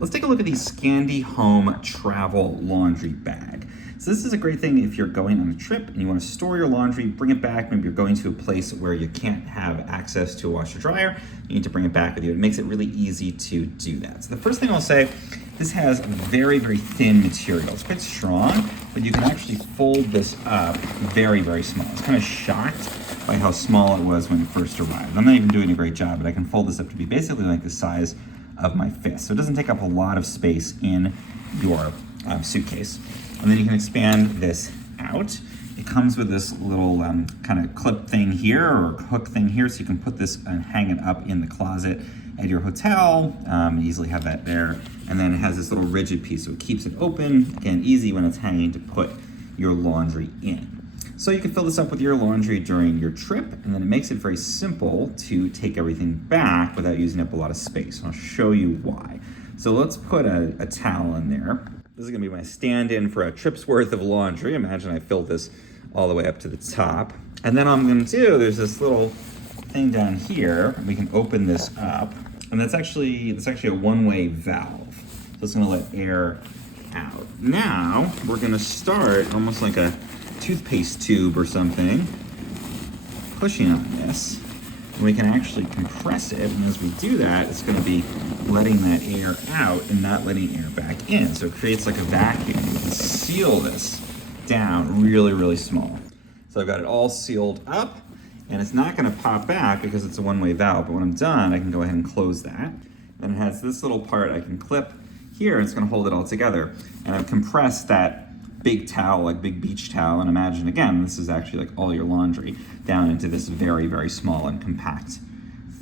Let's take a look at the Scandi Home Travel Laundry Bag. So this is a great thing if you're going on a trip and you want to store your laundry, bring it back. Maybe you're going to a place where you can't have access to a washer dryer. You need to bring it back with you. It makes it really easy to do that. So the first thing I'll say, this has very, very thin material. It's quite strong, but you can actually fold this up very, very small. I was kind of shocked by how small it was when it first arrived. I'm not even doing a great job, but I can fold this up to be basically like the size of my fist. So it doesn't take up a lot of space in your suitcase. And then you can expand this out. It comes with this little kind of clip thing here or hook thing here, so you can put this and hang it up in the closet at your hotel. Easily have that there. And then it has this little rigid piece, so it keeps it open. Again, easy when it's hanging to put your laundry in. So you can fill this up with your laundry during your trip, and then it makes it very simple to take everything back without using up a lot of space. And I'll show you why. So let's put a towel in there. This is gonna be my stand-in for a trip's worth of laundry. Imagine I filled this all the way up to the top. And then all I'm gonna do, there's this little thing down here. We can open this up, and that's actually a one-way valve. So it's gonna let air out. Now, we're gonna start almost like a toothpaste tube or something, pushing on this, and we can actually compress it, and as we do that, it's going to be letting that air out and not letting air back in, so it creates like a vacuum. You can seal this down really, really small. So I've got it all sealed up, and it's not going to pop back because it's a one-way valve, but when I'm done, I can go ahead and close that. Then it has this little part I can clip here, and it's going to hold it all together, and I've compressed that big towel, like big beach towel, and imagine again, this is actually like all your laundry down into this very, very small and compact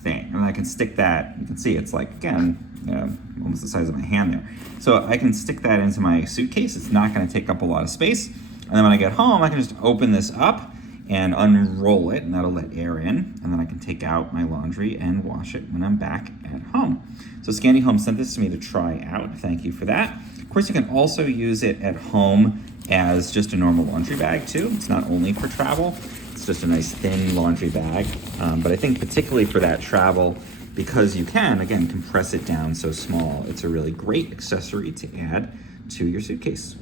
thing. And I can stick that, you can see it's like, again, almost the size of my hand there. So I can stick that into my suitcase. It's not gonna take up a lot of space. And then when I get home, I can just open this up and unroll it, and that'll let air in. And then I can take out my laundry and wash it when I'm back at home. So Scandi Home sent this to me to try out. Thank you for that. Of course, you can also use it at home as just a normal laundry bag too. It's not only for travel, it's just a nice thin laundry bag. But I think particularly for that travel, because you can, again, compress it down so small, it's a really great accessory to add to your suitcase.